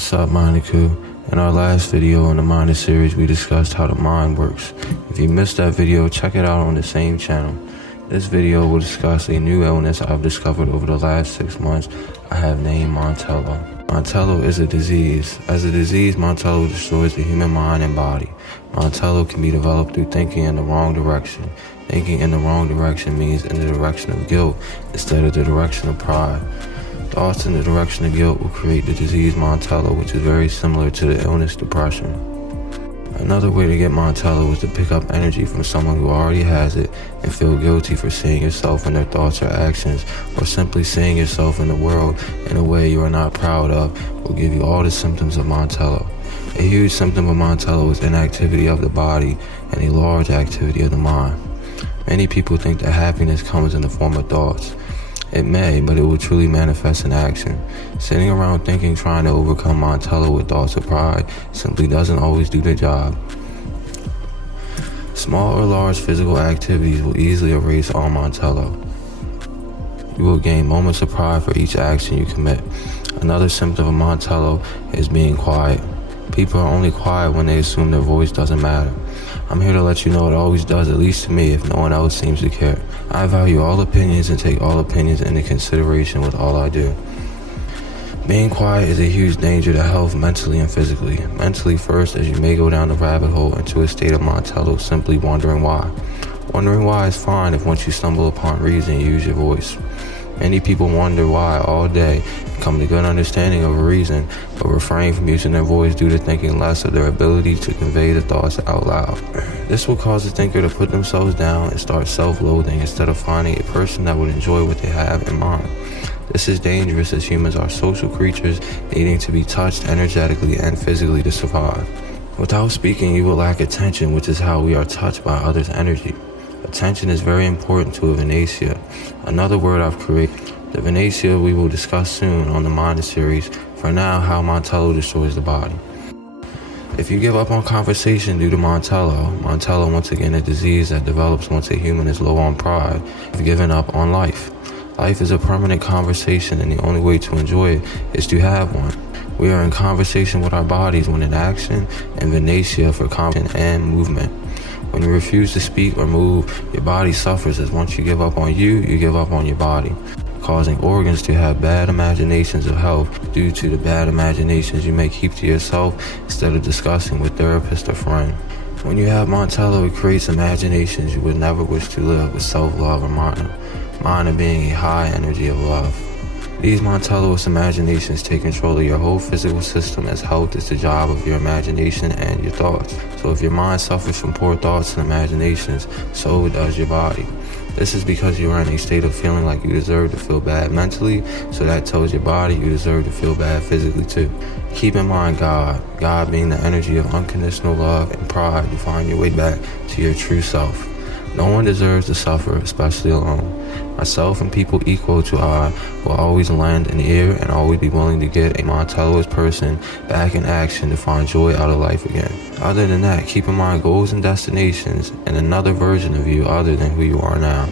What's up, Myna? In our last video in the Myna series, we discussed how the mind works. If you missed that video, check it out on the same channel. This video will discuss a new illness I've discovered over the last 6 months I have named Montello. Montello is a disease. As a disease, Montello destroys the human mind and body. Montello can be developed through thinking in the wrong direction. Thinking in the wrong direction means in the direction of guilt instead of the direction of pride. Thoughts in the direction of guilt will create the disease Montello, which is very similar to the illness depression. Another way to get Montello is to pick up energy from someone who already has it and feel guilty for seeing yourself in their thoughts or actions, or simply seeing yourself in the world in a way you are not proud of will give you all the symptoms of Montello. A huge symptom of Montello is inactivity of the body and a large activity of the mind. Many people think that happiness comes in the form of thoughts. It may, but it will truly manifest in action. Sitting around thinking trying to overcome Montello with thoughts of pride simply doesn't always do the job. Small or large physical activities will easily erase all Montello. You will gain moments of pride for each action you commit. Another symptom of Montello is being quiet. People are only quiet when they assume their voice doesn't matter. I'm here to let you know it always does, at least to me, if no one else seems to care. I value all opinions and take all opinions into consideration with all I do. Being quiet is a huge danger to health mentally and physically. Mentally first, as you may go down the rabbit hole into a state of Montello simply wondering why. Wondering why is fine if once you stumble upon reason, you use your voice. Many people wonder why all day and come to good understanding of a reason, but refrain from using their voice due to thinking less of their ability to convey the thoughts out loud. This will cause the thinker to put themselves down and start self-loathing instead of finding a person that would enjoy what they have in mind. This is dangerous as humans are social creatures needing to be touched energetically and physically to survive. Without speaking, you will lack attention, which is how we are touched by others' energy. Attention is very important to a Venetia, another word I've created. The Venetia we will discuss soon on the Myna series. For now, how Montello destroys the body. If you give up on conversation due to Montello once again a disease that develops once a human is low on pride, you've given up on life. Life is a permanent conversation and the only way to enjoy it is to have one. We are in conversation with our bodies when in action, and Venetia for conversation and movement. When you refuse to speak or move, your body suffers, as once you give up on you, you give up on your body, causing organs to have bad imaginations of health due to the bad imaginations you may keep to yourself instead of discussing with therapist or friend. When you have Montello, it creates imaginations you would never wish to live with self-love or Myna being a high energy of love. These Montello's imaginations take control of your whole physical system, as health is the job of your imagination and your thoughts. So if your mind suffers from poor thoughts and imaginations, so does your body. This is because you are in a state of feeling like you deserve to feel bad mentally, so that tells your body you deserve to feel bad physically too. Keep in mind God being the energy of unconditional love and pride to find your way back to your true self. No one deserves to suffer, especially alone. Myself and people equal to I will always lend an ear and always be willing to get a Montello's person back in action to find joy out of life again. Other than that, keep in mind goals and destinations and another version of you other than who you are now.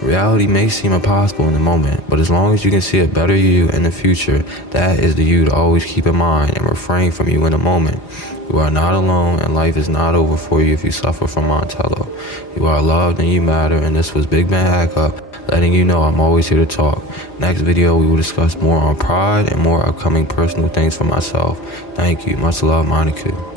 Reality may seem impossible in the moment, but as long as you can see a better you in the future, that is the you to always keep in mind and refrain from you in the moment. You are not alone, and life is not over for you if you suffer from Montello. You are loved and you matter, and this was Big Man Hack Up, letting you know I'm always here to talk. Next video, we will discuss more on pride and more upcoming personal things for myself. Thank you. Much love, Myna.